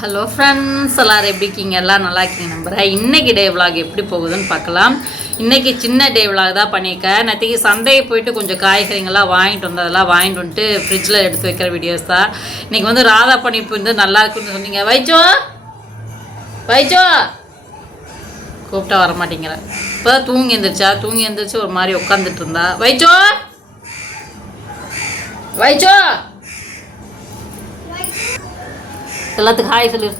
Hello friends எல்லோரும் எப்படி இருக்கீங்க? எல்லாம் நல்லா இருக்கீங்க நம்புறேன். இன்றைக்கி டே vlog எப்படி போகுதுன்னு பார்க்கலாம். இன்றைக்கி சின்ன டே vlog தான் பண்ணியிருக்கேன். நேற்றுக்கு சந்தையை போயிட்டு கொஞ்சம் காய்கறிங்கள்லாம் வாங்கிட்டு வந்து அதெல்லாம் வாங்கிட்டு வந்துட்டு ஃப்ரிட்ஜில் எடுத்து வைக்கிற வீடியோஸ் தான். இன்றைக்கி வந்து ராதா பணிப்பு வந்து நல்லா இருக்குன்னு சொன்னீங்க. வைச்சோ வைச்சோ கூப்பிட்டா வர மாட்டேங்கிற. இப்போ தூங்கி எந்திரிச்சா? தூங்கி எந்திரிச்சு ஒரு மாதிரி உட்காந்துட்டு இருந்தா. வைச்சோ வைச்சோ எல்லாத்துக்கும் ஹாய் சொல்லு.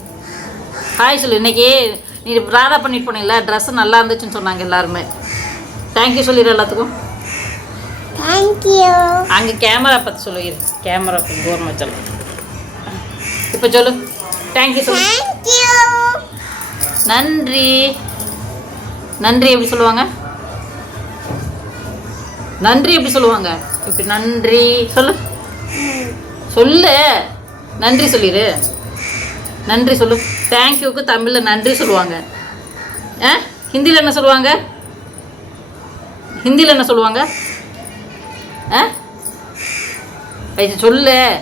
ஹாய் சொல்லு. இன்னைக்கு நீ ராதா பண்ணிட்டு போனீங்களா ட்ரெஸ் நல்லா இருந்துச்சுன்னு சொன்னாங்க எல்லாருமே. தேங்க்யூ சொல்லிடு எல்லாத்துக்கும். You. அங்கே கேமரா பற்றி சொல்லிடு கேமரா கவர்மெண்ட் சொல்லு. இப்போ சொல்லு. தேங்க்யூ சொல்லு. நன்றி. நன்றி எப்படி சொல்லுவாங்க? நன்றி எப்படி சொல்லுவாங்க? இப்படி நன்றி சொல்லு. சொல்லு. நன்றி சொல்லிடு நன்றி சொல்லு. தேங்க்யூக்கு தமிழில் நன்றி சொல்லுவாங்க. ஆ? ஹிந்தியில் என்ன சொல்லுவாங்க? ஹிந்தியில் என்ன சொல்லுவாங்க? ஆ? ஐயா, சொல்லு.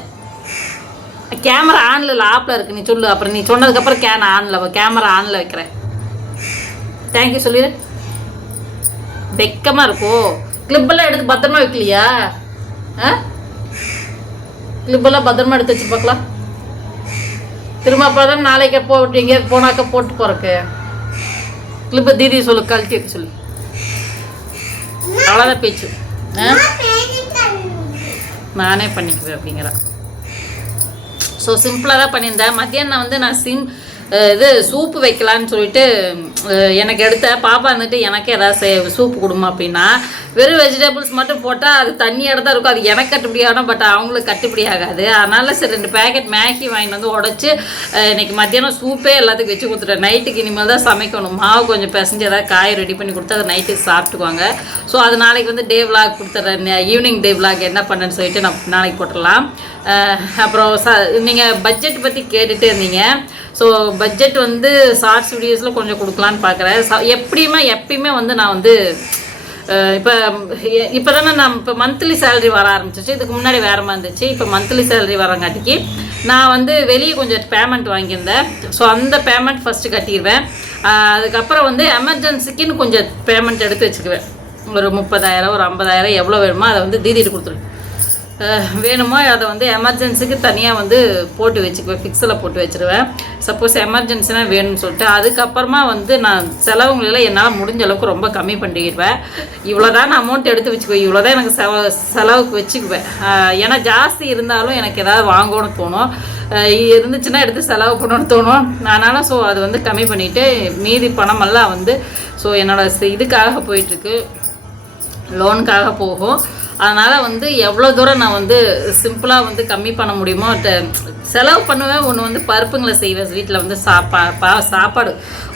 கேமரா ஆனில் இல்லை ஆப்பில் இருக்குது நீ சொல்லு. அப்புறம் நீ சொன்னதுக்கப்புறம் கேன் ஆனில் கேமரா ஆனில் வைக்கிறேன். தேங்க்யூ சொல்லிடு வெக்கமாக இருக்கோ? கிளிப்பெல்லாம் எடுத்து பத்திரமா வைக்கலையா? ஆ? கிளிப்பெல்லாம் பத்திரமா எடுத்து வச்சு பார்க்கலாம். திரும்ப அப்புறம் தான் நாளைக்கு போ எங்கேயாவது போனாக்க போட்டு போகிறக்கு கிளிப்பை தீதி சொல்லு கழட்டி வைக்க சொல்லு. அவ்வளோதான் பேச்சு. நானே பண்ணிக்குவேன் அப்படிங்கிறேன் ஸோ சிம்பிளாக தான் பண்ணியிருந்தேன். மத்தியானம் வந்து நான் சிம் இது சூப்பு வைக்கலான்னு சொல்லிட்டு எனக்கு எடுத்த பாப்பா வந்துட்டு எனக்கு ஏதாவது செய் சூப்பு கொடுமா அப்படின்னா வெறும் வெஜிடபிள்ஸ் மட்டும் போட்டால் அது தண்ணியோட தான் இருக்கும். அது எனக்கு கட்டுப்படி ஆகணும் பட் அவங்களுக்கு கட்டுப்படி ஆகாது அதனால் சரி ரெண்டு பேக்கெட் மேகி வாங்கிட்டு வந்து உடச்சி இன்னைக்கு மத்தியானம் சூப்பே எல்லாத்துக்கும் வச்சு கொடுத்துட்டேன். நைட்டுக்கு இனிமேல் தான் சமைக்கணும். மாவு கொஞ்சம் பிசைஞ்சு ஏதாவது காய் ரெடி பண்ணி கொடுத்தா அதை நைட்டுக்கு சாப்பிட்டுக்குவாங்க. ஸோ அது நாளைக்கு வந்து டே vlog கொடுத்துட்றேன். ஈவினிங் டே vlog என்ன பண்ணுன்னு சொல்லிட்டு நான் நாளைக்கு போட்டுடலாம். அப்புறம் ச நீங்கள் பட்ஜெட் பற்றி கேட்டுகிட்டே இருந்தீங்க. ஸோ பட்ஜெட் வந்து ஷார்ட்ஸ் வீடியோஸில் கொஞ்சம் கொடுக்கலான்னு பார்க்குறேன் ச எப்படியுமே எப்பயுமே வந்து நான் வந்து இப்போ இப்போ தானே நான் இப்போ மந்த்லி சேலரி வர ஆரம்பிச்சிச்சு. இதுக்கு முன்னாடி வேற மாதிரி இருந்துச்சு. இப்போ மந்த்லி சேலரி வரங்காட்டிக்கு நான் வந்து வெளியே கொஞ்சம் பேமெண்ட் வாங்கியிருந்தேன். ஸோ அந்த பேமெண்ட் ஃபஸ்ட்டு கட்டிடுவேன் அதுக்கப்புறம் வந்து எமர்ஜென்சிக்குன்னு கொஞ்சம் பேமெண்ட் எடுத்து வச்சுக்குவேன். ஒரு முப்பதாயிரம் ஒரு ஐம்பதாயிரம் எவ்வளோ வேணுமோ அதை வந்து தீதிட்டு கொடுத்துருவேன். வேணுமோ? அதை வந்து எமர்ஜென்சிக்கு தனியாக வந்து போட்டு வச்சுக்குவேன். ஃபிக்ஸில் போட்டு வச்சுருவேன். சப்போஸ் எமர்ஜென்சினா வேணும்னு சொல்லிட்டு அதுக்கப்புறமா வந்து நான் செலவுங்களெல்லாம் என்னால் முடிஞ்ச அளவுக்கு ரொம்ப கம்மி பண்ணிடுவேன். இவ்வளோ தான் நான் அமௌண்ட் எடுத்து வச்சுக்குவேன். இவ்வளோ தான் எனக்கு செலவு செலவுக்கு வச்சுக்குவேன். ஏன்னா ஜாஸ்தி இருந்தாலும் எனக்கு ஏதாவது வாங்கணும்னு தோணும். இருந்துச்சுன்னா எடுத்து செலவு பண்ணணும்னு தோணும். அதனால் ஸோ அது வந்து கம்மி பண்ணிவிட்டு மீதி பணமெல்லாம் வந்து ஸோ என்னோடய இதுக்காக போயிட்டுருக்கு. லோனுக்காக போகும். அதனால் வந்து எவ்வளோ தூரம் நான் வந்து சிம்பிளாக வந்து கம்மி பண்ண முடியுமோ செலவு பண்ணுவேன். ஒன்று வந்து பருப்புங்களை செய்வேன். வீட்டில் வந்து சாப்பா பா சாப்பாடு.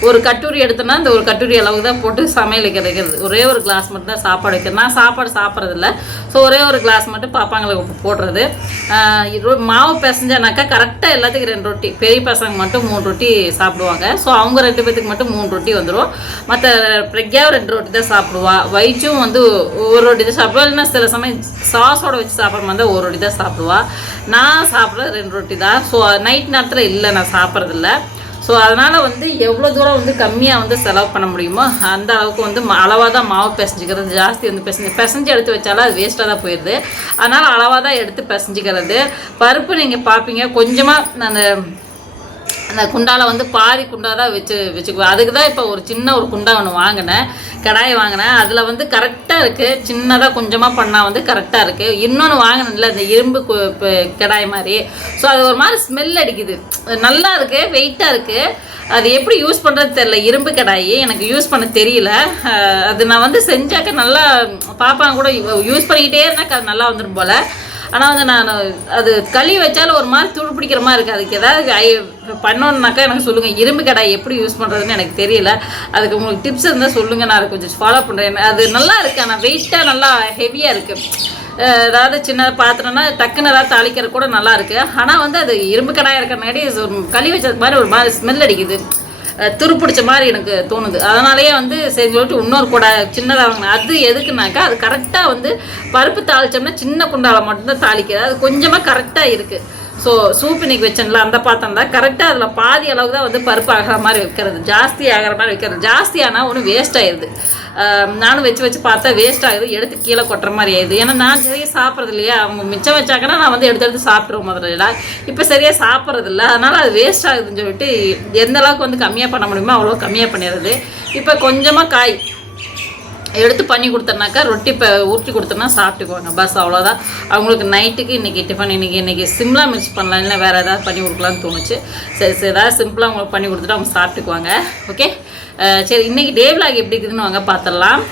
ஒரு கட்டுரி எடுத்தேன்னா அந்த ஒரு கட்டுரி அளவுக்கு தான் போட்டு சமையல் வைக்கிறது. ஒரே ஒரு கிளாஸ் மட்டும் தான் சாப்பாடு வைக்கிறேன் நான் சாப்பாடு சாப்பிட்றதில்ல. ஸோ ஒரே ஒரு கிளாஸ் மட்டும் பாப்பாங்களுக்கு போடுறது. மாவு பிசைஞ்சானாக்கா கரெக்டாக எல்லாத்துக்கும் ரெண்டு ரொட்டி. பெரிய பசங்க மட்டும் மூணு ரொட்டி சாப்பிடுவாங்க. ஸோ அவங்க ரெண்டு பேத்துக்கு மட்டும் மூணு ரொட்டி வந்துடும் மற்ற பிரக்யாவும் ரெண்டு ரொட்டி தான் சாப்பிடுவா. வயிற்றும் வந்து ஒரு ரொட்டி தான் சாப்பிடுவா. இல்லைன்னா சில சமயம் சாஸோட வச்சு சாப்பிட்ற மாதிரி ஒரு ரொட்டி தான் சாப்பிடுவா. நான் சாப்பிட்றது ரெண்டு ரொட்டி தான் ஸோ நைட் நேரத்தில் இல்லை நான் சாப்பிட்றதில்ல. ஸோ அதனால் வந்து எவ்வளோ தூரம் வந்து கம்மியாக வந்து செலவு பண்ண முடியுமோ அந்த அளவுக்கு வந்து அளவாக தான் மாவு பிசைஞ்சிக்கிறது. ஜாஸ்தி வந்து பிசைஞ்சு பிசைஞ்சு எடுத்து வச்சாலும் அது வேஸ்ட்டாக தான் போயிடுது. அதனால் அளவாக தான் எடுத்து பிசைஞ்சிக்கிறது. பருப்பு நீங்கள் பார்ப்பீங்க. கொஞ்சமாக அந்த அந்த குண்டால வந்து பாதி குண்டா தான் வச்சு வச்சுக்குவேன். அதுக்கு தான் இப்போ ஒரு சின்ன ஒரு குண்டா ஒன்று வாங்கினேன். கடாயை வாங்கினேன். அதில் வந்து கரெக்டாக இருக்குது சின்னதாக கொஞ்சமாக பண்ணால் வந்து கரெக்டாக இருக்குது இன்னொன்று வாங்கினதில்ல இந்த இரும்பு கடாய் மாதிரி. ஸோ அது ஒரு மாதிரி ஸ்மெல் அடிக்குது. நல்லா இருக்குது வெயிட்டாக இருக்குது அது எப்படி யூஸ் பண்ணுறது தெரில இரும்பு கடாயி. எனக்கு யூஸ் பண்ண தெரியல. அது நான் வந்து செஞ்சாக்க நல்லா பாப்பாங்க கூட யூஸ் பண்ணிக்கிட்டே இருந்தாக்க அது நல்லா வந்துடும் போல். ஆனால் வந்து நான் அது களி வச்சாலும் ஒரு மாதிரி துடு பிடிக்கிற மாதிரி இருக்குது அதுக்கு ஏதாவது ஐ- பண்ணணுன்னாக்கா எனக்கு சொல்லுங்கள் இரும்பு கடாய் எப்படி யூஸ் பண்ணுறதுன்னு எனக்கு தெரியல. அதுக்கு உங்களுக்கு டிப்ஸ் இருந்தால் சொல்லுங்கள் நான் அதை கொஞ்சம் ஃபாலோ பண்ணுறேன் அது நல்லா இருக்குது ஆனால் வெயிட்டாக நல்லா ஹெவியாக இருக்குது ஏதாவது சின்ன பாத்திரம்னா டக்குன்னு ஏதாவது தாளிக்கிற கூட நல்லா இருக்குது ஆனால் வந்து அது இரும்பு கடாயாக இருக்கிறனாடி ஒரு களி வச்சது மாதிரி ஒரு மாதிரி ஸ்மெல் அடிக்குது. துருப்பிடிச்ச மாதிரி எனக்கு தோணுது. அதனாலேயே வந்து சரி சொல்லிட்டு இன்னொரு கூட சின்னதாக வாங்கினேன். அது எதுக்குனாக்கா அது கரெக்டாக வந்து பருப்பு தாளிச்சோம்னா சின்ன குண்டாவில் மட்டும்தான் தாளிக்கிறது. அது கொஞ்சமாக கரெக்டாக இருக்குது ஸோ சூப் இன்னைக்கு வச்சேன்ல அந்த பாத்திரம் தான். கரெக்டாக அதில் பாதி அளவு தான் வந்து பருப்பு ஆகிற மாதிரி வைக்கிறது. ஜாஸ்தி ஆகிற மாதிரி வைக்கிறது. ஆனால் ஒன்று வேஸ்ட் ஆயிடுது. நானும் வச்சு வச்சு பார்த்தா வேஸ்ட் ஆகுது. எடுத்து கீழே கொட்டுற மாதிரி ஆயிடுது. ஏன்னா நான் சரியாக சாப்பிட்றது இல்லையா? அவங்க மிச்சம் வச்சாங்கன்னா நான் வந்து எடுத்து எடுத்து சாப்பிட்ருவோம் முதல்ல. இப்போ சரியாக சாப்பிட்றது இல்லை. அதனால் அது வேஸ்ட் ஆகுதுன்னு சொல்லிட்டு எந்த அளவுக்கு வந்து கம்மியாக பண்ண முடியுமோ அவ்வளோ கம்மியாக பண்ணிடுறது. இப்போ கொஞ்சமாக காய். எடுத்து பண்ணி கொடுத்தனாக்கா ரொட்டி இப்போ ஊற்றி கொடுத்தோன்னா சாப்பிட்டுக்குவாங்க. பஸ் அவ்வளோதான் அவங்களுக்கு நைட்டுக்கு இன்றைக்கி டிஃபன் இன்றைக்கி இன்றைக்கி சிம்லா மிக்ஸ் பண்ணலாம். இல்லை வேறு ஏதாவது பண்ணி கொடுக்கலான்னு தோணுச்சு. சரி சரி ஏதாவது சிம்பிளாக அவங்களுக்கு பண்ணி கொடுத்துட்டு அவங்க சாப்பிட்டுக்குவாங்க. ஓகே சரி இன்றைக்கி டே vlog எப்படி இருக்குதுன்னு வாங்க பார்த்துடலாம்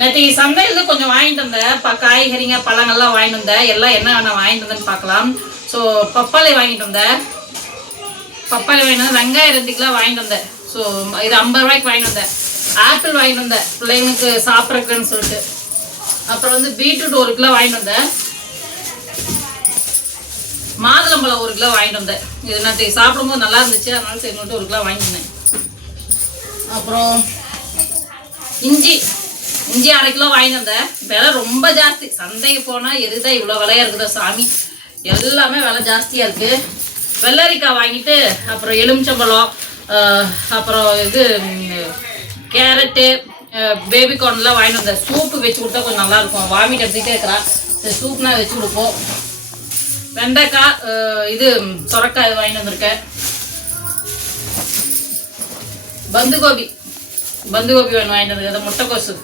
நேற்று சந்தையில் கொஞ்சம் வாங்கிட்டு வந்தேன். இப்போ காய்கறிங்க பழங்கள்லாம் வாங்கிட்டு வந்தேன். எல்லாம் என்ன வாங்கிட்டு வந்தேன்னு பார்க்கலாம். ஸோ பப்பாளி வாங்கிட்டு வந்தேன். பப்பாளி வாங்கிட்டு வந்தேன். வெங்காயம் ரெண்டு கிலோ வாங்கிட்டு வந்தேன். ஸோ இது ஐம்பது ரூபாய்க்கு வாங்கிட்டு வந்தேன். ஆப்பிள் வாங்கிட்டு வந்தேன். பிள்ளைங்களுக்கு சாப்பிட்றக்குன்னு சொல்லிட்டு. அப்புறம் வந்து பீட்ரூட் ஒரு கிலோ வாங்கிட்டு வந்தேன். மாதுளம்பழம் ஒரு கிலோ வாங்கிட்டு வந்தேன். இது நான் சாப்பிடும்போது நல்லா இருந்துச்சு அதனால சரி ஒரு கிலோ வாங்கிட்டு வந்தேன். அப்புறம் இஞ்சி இஞ்சி அரை கிலோ வாங்கிட்டு வந்தேன். விலை ரொம்ப ஜாஸ்தி. சந்தைக்கு போனால் எதுதான் இவ்வளோ விலையா இருக்குதோ சாமி. எல்லாமே விலை ஜாஸ்தியாக இருக்குது வெள்ளரிக்காய் வாங்கிட்டு அப்புறம் எலுமிச்சம்பழம் அப்புறம் இது கேரட்டு பேபிகார்ன்லாம் வாங்கிட்டு வந்தேன் சூப்பு வச்சு கொடுத்தா கொஞ்சம் நல்லாயிருக்கும். வாமிட் எடுத்துகிட்டே இருக்கிறா. சரி சூப்னா வச்சு கொடுப்போம். வெண்டைக்காய் இது ம், சொரக்காய் இது வாங்கிட்டு வந்திருக்கேன். பந்து கோபி பந்து கோபி ஒன்று வாங்கிட்டு வந்திருக்கேன். முட்டைக்கோசு.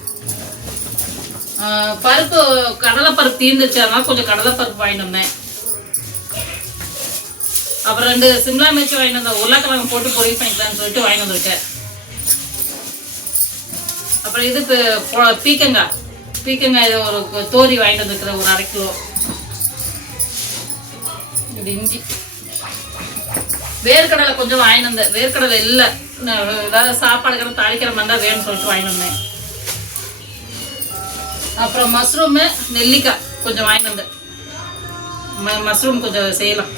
பருப்பு கடலைப்பருப்பு தீர்ந்துச்சு அதனால கொஞ்சம் கடலைப்பருப்பு வாங்கிட்டு வந்தேன். அப்புறம் ரெண்டு சிம்லா மிர்ச்சி வாங்கிட்டு வந்தேன் உருளைக்கிழங்கு போட்டு பொரியல் பண்ணிக்கலாம்னு சொல்லிட்டு வாங்கிட்டு வந்திருக்கேன். அப்புறம் இது பீக்கங்காய். பீக்கங்காய் இது ஒரு தோரி வாங்கிட்டு வந்துருக்குறேன் ஒரு அரை கிலோ. இது இஞ்சி. வேர்க்கடலை கொஞ்சம் வாங்கிட்டு வந்தேன். வேர்க்கடலை இல்லை. ஏதாவது சாப்பாடு கடை தாளிக்கிற மாதிரி தான் வேணும்னு சொல்லிட்டு வாங்கிட்டு வந்தேன். அப்புறம் மஷ்ரூமு நெல்லிக்காய் கொஞ்சம் வாங்கிட்டு வந்தேன். ம மஷ்ரூம் கொஞ்சம் செய்யலாம்.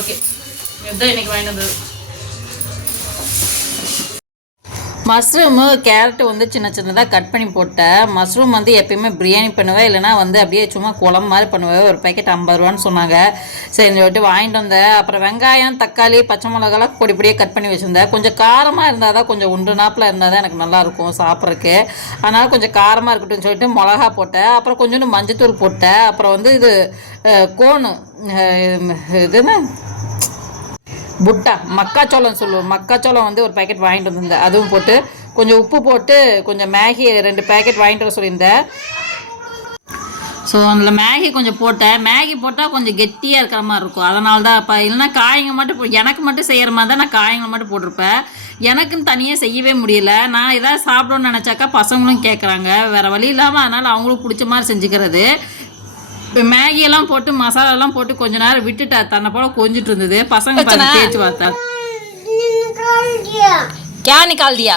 ஓகே. இதுதான் இன்னைக்கு வாங்கிட்டு வந்தது. மஷ்ரூமு கேரட்டு வந்து சின்ன சின்னதாக கட் பண்ணி போட்டேன். மஷ்ரூம் வந்து எப்பயுமே பிரியாணி பண்ணுவேன். இல்லைனா வந்து அப்படியே சும்மா குழம்பு மாதிரி பண்ணுவேன். ஒரு பேக்கெட் ஐம்பது ரூபான்னு சொன்னாங்க. சரி சொல்லிட்டு வாங்கிட்டு வந்தேன். அப்புறம் வெங்காயம் தக்காளி பச்சை மிளகாலாம் பொடி பொடியாக கட் பண்ணி வச்சுருந்தேன். கொஞ்சம் காரமாக இருந்தால் தான் கொஞ்சம் உண்டு நாப்பில் இருந்தால் தான் எனக்கு நல்லாயிருக்கும் சாப்பிட்றதுக்கு. அதனால் கொஞ்சம் காரமாக இருக்கட்டும்னு சொல்லிட்டு மிளகா போட்டேன். அப்புறம் கொஞ்சோண்டு மஞ்சத்தூள் போட்டேன். அப்புறம் வந்து இது கோனு இதுன்னு புட்டா மக்காச்சோளம் சொல்லுவோம் மக்காச்சோளம் வந்து ஒரு பேக்கெட் வாங்கிட்டு வந்திருந்தேன். அதுவும் போட்டு கொஞ்சம் உப்பு போட்டு கொஞ்சம் மேகி ரெண்டு பேக்கெட் வாங்கிட்டு வர சொல்லியிருந்தேன். ஸோ அதில் மேகி கொஞ்சம் போட்டேன். மேகி போட்டால் கொஞ்சம் கெட்டியாக இருக்கிற மாதிரி இருக்கும். அதனால தான் இப்போ இல்லைன்னா காய்ங்க மட்டும் எனக்கு மட்டும் செய்கிற மாதிரி தான் நான் காய்ங்க மட்டும் போட்டிருப்பேன். எனக்குன்னு தனியாக செய்யவே முடியல. நான் எதாவது சாப்பிடணும்னு நினச்சாக்கா பசங்களும் கேட்குறாங்க வேறு வழி இல்லாமல் அதனால் அவங்களுக்கு பிடிச்ச மாதிரி செஞ்சுக்கிறது. இப்போ மேகியெல்லாம் போட்டு மசாலாலாம் போட்டு கொஞ்ச நேரம் விட்டுட்டா தன்னை போல கொஞ்சிட்டு இருந்தது பசங்க பாருங்க தேய்ச்சி பார்த்தா क्या निकाल दिया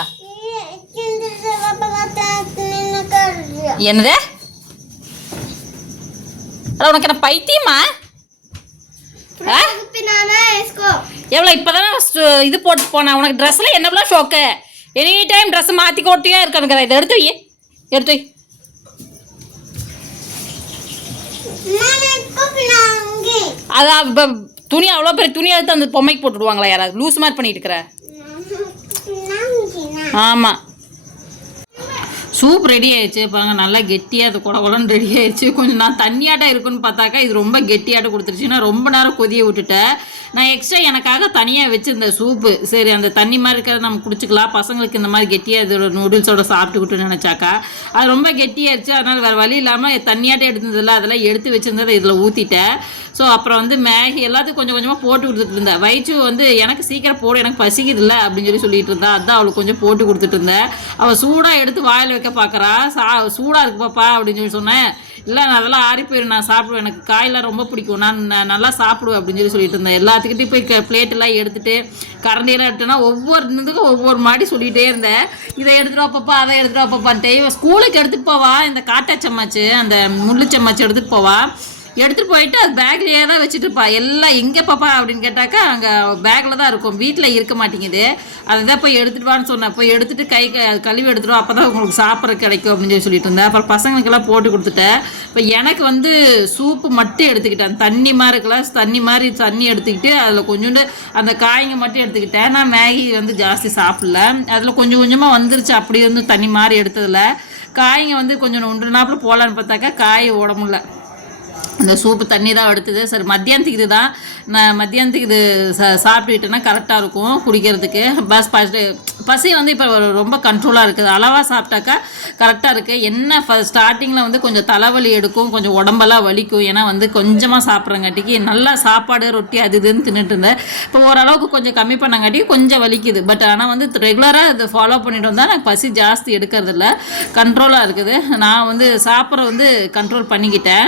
என்னது அட, உனக்கு என்ன பைத்தியமா ஆ? इसको எவ்வளோ இப்போதானே இது போட்டு போனேன் உனக்கு ட்ரெஸ்ஸில் என்னவ்வளோ ஷோக்கு எனி டைம் ட்ரெஸ் மாற்றி கொட்டியே இருக்கணுங்கிற இதை எடுத்து வை எடுத்து அது இப்போ துணி அவ்வளோ பெரிய துணி எடுத்து அந்த பொம்மைக்கு போட்டுடுவாங்களா யாராவது? லூஸ் மாதிரி பண்ணிட்டு இருக்கிற? ஆமாம் சூப் ரெடி ஆயிடுச்சு. பாருங்க நல்லா கெட்டியாக அது குட குடன்னு ரெடி ஆயிடுச்சு. கொஞ்சம் நான் தண்ணியாட்டம் இருக்குன்னு பார்த்தாக்கா இது ரொம்ப கெட்டியாட்டம் கொடுத்துருச்சு. நான் ரொம்ப நேரம் கொதிய விட்டுட்டேன். நான் எக்ஸ்ட்ரா எனக்காக தனியாக வச்சுருந்தேன் சூப்பு. சரி அந்த தண்ணி மாதிரி இருக்கிறத நம்ம குடிச்சிக்கலாம். பசங்களுக்கு இந்த மாதிரி கெட்டியாக இதோட நூடுல்ஸோட சாப்பிட்டுக்கிட்டு நினச்சாக்கா அது ரொம்ப கெட்டியாயிருச்சு. அதனால் வேறு வழி இல்லாமல் தண்ணியாட்டம் எடுத்ததில்ல. அதெல்லாம் எடுத்து வச்சுருந்ததை இதில் ஊற்றிட்டேன் ஸோ அப்புறம் வந்து மேகி எல்லாத்தையும் கொஞ்சம் கொஞ்சமாக போட்டு கொடுத்துட்டு இருந்தேன். வயிற்று வந்து எனக்கு சீக்கிரம் போட எனக்கு பசிக்குதுல்ல அப்படின்னு சொல்லி சொல்லிட்டு இருந்தா அதான் அவளுக்கு கொஞ்சம் போட்டு கொடுத்துட்டு இருந்தேன். அவள் சூடாக எடுத்து வாயில் வைக்க பார்க்குறா சா சூடாக இருக்கு பாப்பா அப்படின்னு சொல்லி சொன்னேன். இல்லை நான் அதெல்லாம் ஆறி போயிடும் நான் சாப்பிடுவேன். எனக்கு காயெல்லாம் ரொம்ப பிடிக்கும். நான் நல்லா சாப்பிடுவேன் அப்படின்னு சொல்லி சொல்லிட்டு இருந்தேன். எல்லாத்துக்கிட்டையும் போய் பிளேட்டெல்லாம் எடுத்துட்டு கரண்டியெல்லாம் எடுத்தேன்னா ஒவ்வொரு இதுக்கும் ஒவ்வொரு மாடி சொல்லிகிட்டே இருந்தேன். இதை எடுத்துகிட்டு வாப்பப்பா அதை எடுத்துட்டு வாப்பப்பான்ட்டு இவன் ஸ்கூலுக்கு எடுத்துகிட்டு போவா இந்த காட்டாச்சம்மாச்சு அந்த முள்ளு சம்மாச்சு எடுத்துகிட்டு போவா. எடுத்துகிட்டு போயிட்டு அது பேக்லேயே தான் வச்சுட்டு இருப்பா எல்லாம் எங்கே பாப்பா அப்படின்னு கேட்டாக்கா அங்கே பேக்கில் தான் இருக்கும். வீட்டில் இருக்க மாட்டேங்குது. அதுதான் போய் எடுத்துகிட்டு வான்னு சொன்னேன் போய் எடுத்துகிட்டு கை க- கழுவி எடுத்துட்டு அப்போ தான் உங்களுக்கு சாப்பிட்றது கிடைக்கும் அப்படின்னு சொல்லி சொல்லிட்டு இருந்தேன். அப்புறம் பசங்களுக்கெல்லாம் போட்டு கொடுத்துட்டேன். இப்போ எனக்கு வந்து சூப்பு மட்டும் எடுத்துக்கிட்டேன். தண்ணி மாதிரி இருக்கலாம். தண்ணி மாதிரி தண்ணி எடுத்துக்கிட்டு அதில் கொஞ்சோண்டு அந்த காய்ங்க மட்டும் எடுத்துக்கிட்டேன். நான் மேகி வந்து ஜாஸ்தி சாப்பிடல. அதில் கொஞ்சம் கொஞ்சமாக வந்துருச்சு. அப்படி வந்து தண்ணி மாதிரி எடுத்ததில். காய்ங்க வந்து கொஞ்சம் ஒன்று நாப்பில் போகலான்னு பார்த்தாக்கா காய் உடம்புல இந்த சூப்பு தண்ணி தான் எடுத்தது. சரி மத்தியானத்துக்கு இது தான் நான் மத்தியானத்துக்கு இது சா சாப்பிட்டுக்கிட்டேன்னா கரெக்டாக இருக்கும் குடிக்கிறதுக்கு. பஸ் பசி பசி வந்து இப்போ ரொம்ப கண்ட்ரோலாக இருக்குது. அளவாக சாப்பிட்டாக்கா கரெக்டாக இருக்குது என்ன ஸ்டார்டிங்கில் வந்து கொஞ்சம் தலைவலி எடுக்கும் கொஞ்சம் உடம்பெல்லாம் வலிக்கும். ஏன்னா வந்து கொஞ்சமாக சாப்பிட்றங்காட்டிக்கு நல்லா சாப்பாடு ரொட்டி அது இதுன்னு தின்னுட்டு இருந்தேன். இப்போ ஓரளவுக்கு கொஞ்சம் கம்மி பண்ணங்காட்டி கொஞ்சம் வலிக்குது. பட் ஆனால் வந்து ரெகுலராக இதை ஃபாலோ பண்ணிட்டு வந்தால் எனக்கு பசி ஜாஸ்தி எடுக்கிறதில்ல. கண்ட்ரோலாக இருக்குது. நான் வந்து சாப்பிட்ற வந்து கண்ட்ரோல் பண்ணிக்கிட்டேன்.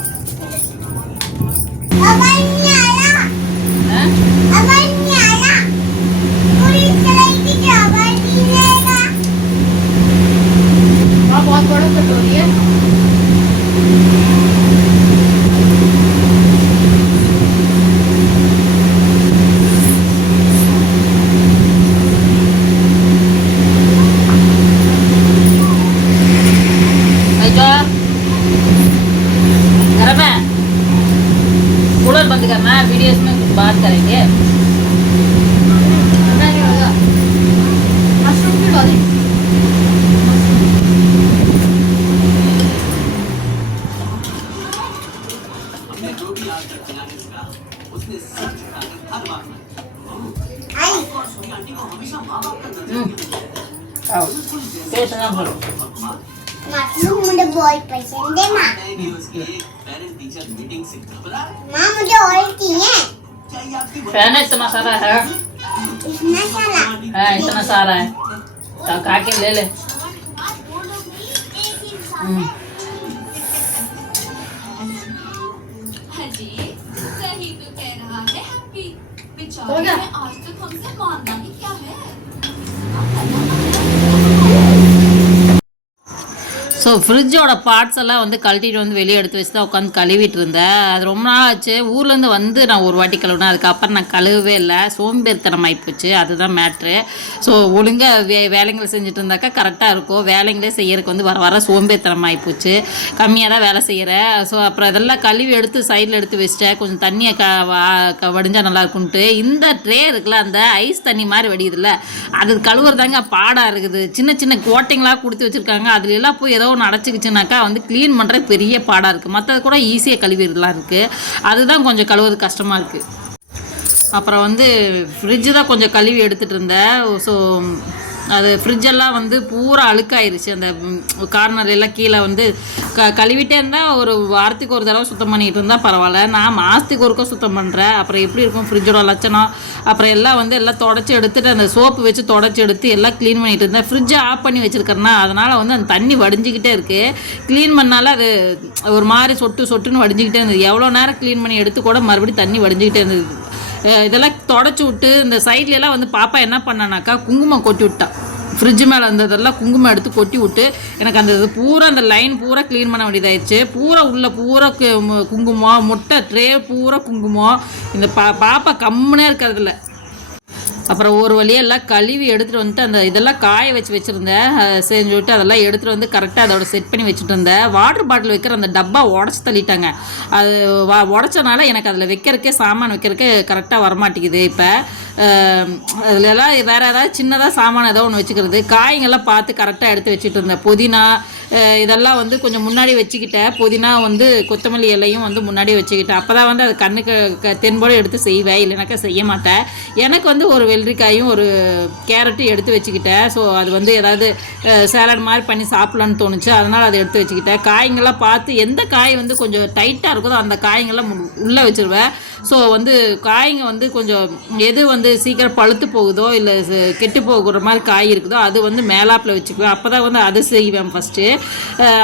वीडियोस में बात करेंगे। माँ मुझे चाहिए। फ़ैन है इतना सारा है। इतना सारा है इतना सारा है। तो खा के ले ले। हम्म, जी सही तो कह रहा है ने आज तक हमसे मांगा ही क्या है? ஸோ ஃப்ரிட்ஜோட பார்ட்ஸ் எல்லாம் வந்து கழட்டிட்டு வந்து வெளியே எடுத்து வச்சு தான் உட்காந்து கழுவிட்டு இருந்தேன். அது ரொம்ப நாள் ஆச்சு. ஊர்லேருந்து வந்து நான் ஒரு வாட்டி கழுவினேன். அதுக்கப்புறம் நான் கழுவவே இல்லை. சோம்பேறித்தனம் ஆகிப்போச்சு அதுதான் மேட்ரு ஸோ ஒழுங்காக வே வேலைங்களை செஞ்சுட்டு இருந்தாக்கா கரெக்டாக இருக்கும். வேலைங்களே செய்யறதுக்கு வந்து வர வர சோம்பேறித்தனம் ஆகிப்போச்சு கம்மியாக தான் வேலை செய்கிறேன் ஸோ அப்புறம் இதெல்லாம் கழுவி எடுத்து சைடில் எடுத்து வச்சிட்டேன். கொஞ்சம் தண்ணியை க வா- க வடிஞ்சால் நல்லா இருக்கும்ட்டு இந்த ட்ரே இருக்குல்ல அந்த ஐஸ் தண்ணி மாதிரி வடியுதுல்ல அது கழுவுறதாங்க பாடாக இருக்குது. சின்ன சின்ன கோட்டைங்களாக கொடுத்து வச்சுருக்காங்க. அதுல எல்லாம் போய் ஏதோ ஒன்று அடைச்சிக்கிச்சுனாக்கா வந்து க்ளீன் பண்ணுறது பெரிய பாடாக இருக்குது மற்றது கூட ஈஸியாக கழுவிடலாம் இருக்குது அதுதான் கொஞ்சம் கழுவுறது கஷ்டமாக இருக்குது அப்புறம் வந்து ஃப்ரிட்ஜு தான் கொஞ்சம் கழுவி எடுத்துகிட்டு இருந்தேன். ஸோ அது ஃப்ரிட்ஜெல்லாம் வந்து பூரா அழுக்காயிருச்சு. அந்த கார்னர் எல்லாம் கீழே வந்து க கழுவிட்டே இருந்தால் ஒரு வாரத்துக்கு ஒரு தடவை சுத்தம் பண்ணிட்டு இருந்தால் பரவாயில்ல. நான் மாதத்துக்கு ஒருக்கா சுத்தம் பண்ணுறேன் அப்புறம் எப்படி இருக்கும் ஃப்ரிட்ஜோட லட்சணம்? அப்புறம் எல்லாம் வந்து எல்லாம் தொடச்சி எடுத்துட்டு அந்த சோப்பு வச்சு தொடச்சி எடுத்து எல்லாம் க்ளீன் பண்ணிட்டு இருந்தேன். ஃப்ரிட்ஜை ஆஃப் பண்ணி வச்சுருக்கேன்னா அதனால் வந்து அந்த தண்ணி வடிஞ்சிக்கிட்டே இருக்குது க்ளீன் பண்ணால அது ஒரு மாதிரி சொட்டு சொட்டுன்னு வடிஞ்சிக்கிட்டே இருந்தது. எவ்வளோ நேரம் க்ளீன் பண்ணி எடுத்து கூட மறுபடியும் தண்ணி வடிஞ்சிக்கிட்டே இருந்தது. இதெல்லாம் தொடச்சி விட்டு இந்த சைட்லலாம் வந்து பாப்பா என்ன பண்ணானாக்கா குங்குமம் கொட்டி விட்டா. ஃப்ரிட்ஜ் மேலே இருந்ததெல்லாம் குங்குமம் எடுத்து கொட்டி விட்டு எனக்கு அந்த இது பூரா அந்த லைன் பூரா க்ளீன் பண்ண வேண்டியதாயிடுச்சு. பூரா உள்ளே பூரா குங்குமம் முட்டை ட்ரே பூரா குங்குமம். இந்த பா பாப்பா கம்முனே இருக்கிறதுல அப்புறம் ஒரு வழியாக எல்லாம் கழுவி எடுத்துகிட்டு வந்துட்டு அந்த இதெல்லாம் காய வச்சு வச்சுருந்தேன். செஞ்சு விட்டு அதெல்லாம் எடுத்துகிட்டு வந்து கரெக்டாக அதோட செட் பண்ணி வச்சுட்டு இருந்தேன். வாட்டர் பாட்டில் வைக்கிற அந்த டப்பா உடச்சி தள்ளிட்டாங்க. அது வா உடச்சனால எனக்கு அதில் வைக்கிறக்கே சாமான் வைக்கிறக்கே கரெக்டாக வரமாட்டேங்குது இப்போ. அதில் எல்லாம் வேறு ஏதாவது சின்னதாக சாமான ஏதோ ஒன்று வச்சுக்கிறது. காய்ங்கள்லாம் பார்த்து கரெக்டாக எடுத்து வச்சுட்டு இருந்தேன். புதினா இதெல்லாம் வந்து கொஞ்சம் முன்னாடி வச்சுக்கிட்டேன். புதினா வந்து கொத்தமல்லி இலையும் வந்து முன்னாடி வச்சுக்கிட்டேன். அப்போ தான் வந்து அது கண்ணுக்கு க- தென்போடு எடுத்து செய்வேன். இல்லைனாக்கா செய்ய மாட்டேன். எனக்கு வந்து ஒரு வெள்ளரிக்காயும் ஒரு கேரட்டும் எடுத்து வச்சுக்கிட்டேன். ஸோ அது வந்து ஏதாவது சேலட் மாதிரி பண்ணி சாப்பிட்லான்னு தோணுச்சு. அதனால் அதை எடுத்து வச்சுக்கிட்டேன். காய்ங்கெல்லாம் பார்த்து எந்த காய் வந்து கொஞ்சம் டைட்டாக இருக்குதோ அந்த காய்ங்கள்லாம் உள்ளே வச்சுருவேன். ஸோ வந்து காய்ங்க வந்து கொஞ்சம் எது வந்து வந்து சீக்கிரம் பழுத்து போகுதோ இல்லை கெட்டு போகிற மாதிரி காய் இருக்குதோ அது வந்து மேலாப்பில் வச்சுக்குவேன். அப்போ தான் வந்து அது செய்வேன் ஃபஸ்ட்டு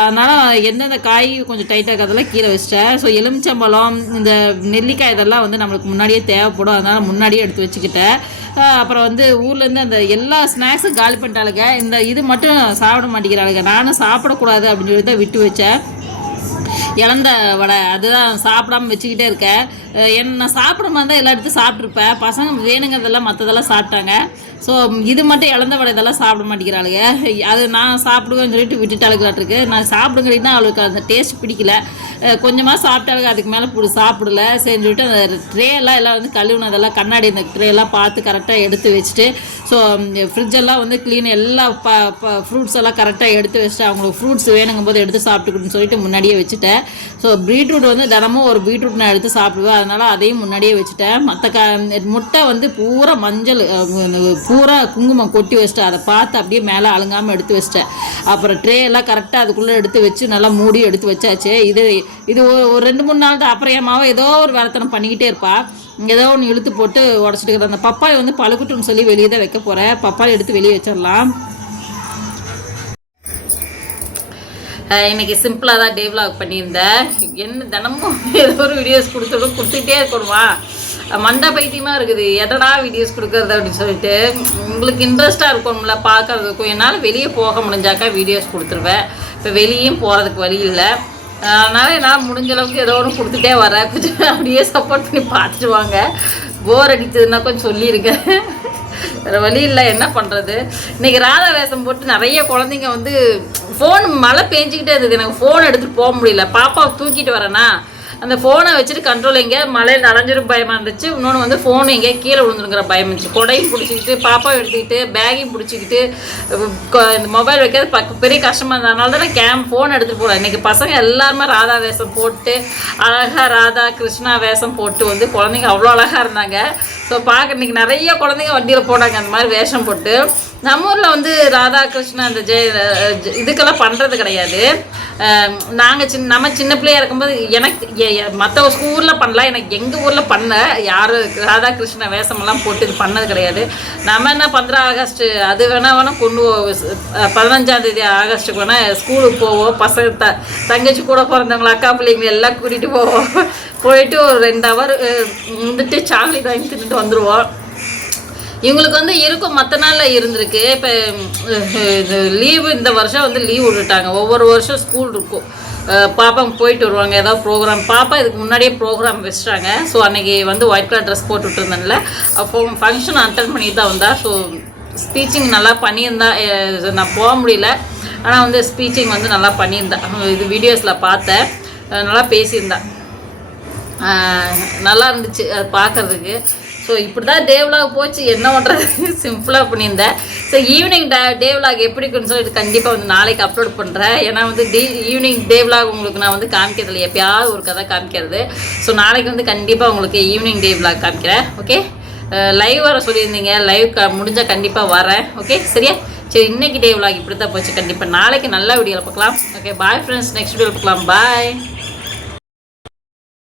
அதனால் எந்தெந்த காய் கொஞ்சம் டைட்டாக இருக்கிறதெல்லாம் கீழே வச்சிட்டேன். ஸோ எலுமிச்சம்பழம் இந்த நெல்லிக்காய் இதெல்லாம் வந்து நம்மளுக்கு முன்னாடியே தேவைப்படும். அதனால் முன்னாடியே எடுத்து வச்சுக்கிட்டேன். அப்புறம் வந்து ஊர்லேருந்து அந்த எல்லா ஸ்நாக்ஸும் காலி பண்ணிட்டாளுங்க. இந்த இது மட்டும் சாப்பிட மாட்டேங்கிறாளுங்க. நானும் சாப்பிடக்கூடாது அப்படின்னு சொல்லி தான் விட்டு வச்சேன். இழந்த வடை. அதுதான் சாப்பிடாம வச்சுக்கிட்டே இருக்கேன் என்ன சாப்பிட மாதிரி தான் எல்லா இடத்தையும் சாப்பிட்ருப்பேன் பசங்க வேணுங்கிறதெல்லாம் மற்றதெல்லாம் சாப்பிட்டாங்க. ஸோ இது மட்டும் இழந்த வடை இதெல்லாம் சாப்பிட மாட்டேங்கிறாளுங்க. அது நான் சாப்பிடுவேன்னு சொல்லிட்டு விட்டுட்டாளுங்களாட்டிருக்கு நான் சாப்பிடுங்கிறீங்கன்னா அவளுக்கு அந்த டேஸ்ட் பிடிக்கல. கொஞ்சமாக சாப்பிட்டாளுங்க. அதுக்கு மேலே பிடி சாப்பிடல. சரின்னு சொல்லிட்டு அந்த ட்ரேலாம் எல்லாம் வந்து கழுவுனதெல்லாம் கண்ணாடி இந்த ட்ரே எல்லாம் பார்த்து கரெக்டாக எடுத்து வச்சுட்டு ஸோ ஃப்ரிட்ஜெல்லாம் வந்து க்ளீன் எல்லா ப ஃப்ரூட்ஸ் எல்லாம் கரெக்டாக எடுத்து வச்சுட்டு அவங்களுக்கு ஃப்ரூட்ஸ் வேணுங்கும் போது எடுத்து சாப்பிட்டுக்கணும்னு சொல்லிட்டு முன்னாடியே வச்சுட்டேன். ஸோ பீட்ரூட் வந்து தினமும் ஒரு பீட்ரூட் நான் எடுத்து சாப்பிடுவேன். அதனால் அதையும் முன்னாடியே வச்சுட்டேன். மற்ற க முட்டை வந்து பூரா மஞ்சள் பூரா குங்குமம் கொட்டி வச்சிட்டேன். அதை பார்த்து அப்படியே மேலே அழுங்காமல் எடுத்து வச்சிட்டேன். அப்புறம் ட்ரே எல்லாம் கரெக்டாக அதுக்குள்ளே எடுத்து வச்சு நல்லா மூடி எடுத்து வச்சாச்சு. இது இது ஒரு- ஒரு ரெண்டு மூணு நாள் தான். அப்புறம் என் மாவை ஏதோ ஒரு வேலைத்தனம் பண்ணிக்கிட்டே இருப்பா. ஏதோ ஒன்று இழுத்து போட்டு உடச்சிட்டு இருக்கிற அந்த பப்பாளி வந்து பழுக்கட்டும்னு சொல்லி வெளியே தான் வைக்க போகிறேன் பப்பாளி எடுத்து வெளியே வச்சிடலாம். இன்றைக்கி சிம்பிளாக தான் டே விலாக் பண்ணியிருந்தேன். என்ன தினமும் ஏதோ ஒரு வீடியோஸ் கொடுத்துடும் கொடுத்துட்டே இருக்கணுமா? மண்டை பைத்தியமாக இருக்குது. எதடா வீடியோஸ் கொடுக்குறது அப்படின்னு சொல்லிட்டு உங்களுக்கு இன்ட்ரெஸ்ட்டாக இருக்கும்ல பார்க்குறதுக்கும் என்னால் வெளியே போக முடிஞ்சாக்கா வீடியோஸ் கொடுத்துருவேன். இப்போ வெளியும் போகிறதுக்கு வழி இல்லை. அதனால் என்னால் முடிஞ்ச அளவுக்கு ஏதோ ஒன்று கொடுத்துட்டே வரேன். கொஞ்சம் அப்படியே சப்போர்ட் பண்ணி பார்த்துட்டு வாங்க. போர் அடிச்சதுன்னா கொஞ்சம் சொல்லியிருக்கேன் வேறு வழி இல்லை என்ன பண்ணுறது இன்றைக்கி ராதா வேஷம் போட்டு நிறைய குழந்தைங்க வந்து ஃபோன் மழை பேஞ்சிக்கிட்டே இருந்தது. எனக்கு ஃபோன் எடுத்துகிட்டு போக முடியல. பாப்பாவை தூக்கிட்டு வரேன்னா அந்த ஃபோனை வச்சுட்டு கண்ட்ரோல் எங்கே மழையில் நனைஞ்சிரும் பயமாக இருந்துச்சு. இன்னொன்று வந்து ஃபோன் எங்கேயோ கீழே விழுந்துருங்கிற பயம் இருந்துச்சு. கொடையும் பிடிச்சிக்கிட்டு பாப்பாவை எடுத்துக்கிட்டு பேக்கையும் பிடிச்சிக்கிட்டு இந்த மொபைல் வைக்கிறது பக்க பெரிய கஷ்டமாக இருந்ததுனால தான் கேம் ஃபோன் எடுத்துகிட்டு போகலாம் இன்றைக்கி பசங்க எல்லாருமே ராதா வேஷம் போட்டு அழகாக ராதா கிருஷ்ணா வேஷம் போட்டு வந்து குழந்தைங்க அவ்வளோ அழகாக இருந்தாங்க. ஸோ பார்க்க இன்னைக்கு நிறைய குழந்தைங்க வண்டியில் போனாங்க. அந்த மாதிரி வேஷம் போட்டு. நம்ம ஊரில் வந்து ராதா கிருஷ்ணன் அந்த ஜெய இதுக்கெல்லாம் பண்ணுறது கிடையாது. நாங்கள் சின்ன நம்ம சின்ன பிள்ளையா இருக்கும்போது எனக்கு மற்ற ஸ்கூலில் பண்ணலாம் எனக்கு எங்கள் ஊரில் பண்ண யாரும் ராதா கிருஷ்ண வேஷமெல்லாம் போட்டு இது பண்ணது கிடையாது. நம்ம என்ன பந்திரம் ஆகஸ்ட் அது வேணா வேணால் கொண்டு பதினஞ்சாந்தேதி ஆகஸ்ட்டுக்கு வேணால் ஸ்கூலுக்கு போவோம் பசங்க த தங்கச்சி கூட பிறந்தவங்கள அக்கா பிள்ளைங்க எல்லாம் கூட்டிகிட்டு போவோம் போயிட்டு ஒரு ரெண்டு ஹவர் இருந்துட்டு சாக்லேட் வாங்கி தின்னுட்டு வந்துடுவோம் இவங்களுக்கு வந்து இருக்கும் மற்ற நாளில் இருந்திருக்கு. இப்போ இது லீவு இந்த வருஷம் வந்து லீவ் விட்டுட்டாங்க. ஒவ்வொரு வருஷம் ஸ்கூல் இருக்கும். பாப்பா பாப்பாங்க போயிட்டு வருவாங்க. ஏதாவது ப்ரோக்ராம் பாப்பா இதுக்கு முன்னாடியே ப்ரோக்ராம் வச்சிட்டாங்க. ஸோ அன்னைக்கு வந்து ஒயிட் கலர் ட்ரெஸ் போட்டு விட்டுருந்தேன்ல. அப்போ ஃபங்க்ஷன் அட்டன் பண்ணி தான் வந்தா. ஸோ ஸ்பீச்சிங் நல்லா பண்ணியிருந்தா. நான் போக முடியல. ஆனால் வந்து ஸ்பீச்சிங் வந்து நல்லா பண்ணியிருந்தா. இது வீடியோஸில் பார்த்தேன். நல்லா பேசியிருந்தா. நல்லா இருந்துச்சு. அது பார்க்கறதுக்கு. ஸோ இப்படி தான் டேவ்லாக் போச்சு. என்ன பண்ணுறது சிம்பிளாக பண்ணியிருந்தேன் ஸோ ஈவினிங் டே டேவ்லாக் எப்படி இருக்குன்னு சொல்லிட்டு கண்டிப்பாக வந்து நாளைக்கு அப்லோட் பண்ணுறேன் ஏன்னா வந்து டே ஈவினிங் டேவ்லாக் உங்களுக்கு நான் வந்து காமிக்கிறதுல எப்பயாவது ஒரு கதை காமிக்கிறது. ஸோ நாளைக்கு வந்து கண்டிப்பாக உங்களுக்கு ஈவினிங் டே விலாக் காமிக்கிறேன். ஓகே லைவ் வர சொல்லியிருந்தீங்க. லைவ் க முடிஞ்சால் கண்டிப்பாக வரேன். ஓகே சரியா? சரி இன்னைக்கு டே விலாக் இப்படி தான் போச்சு. கண்டிப்பாக நாளைக்கு நல்ல வீடியோவில் பார்க்கலாம். ஓகே பாய் ஃப்ரெண்ட்ஸ் நெக்ஸ்ட் வீடியோவில் பார்க்கலாம். பாய்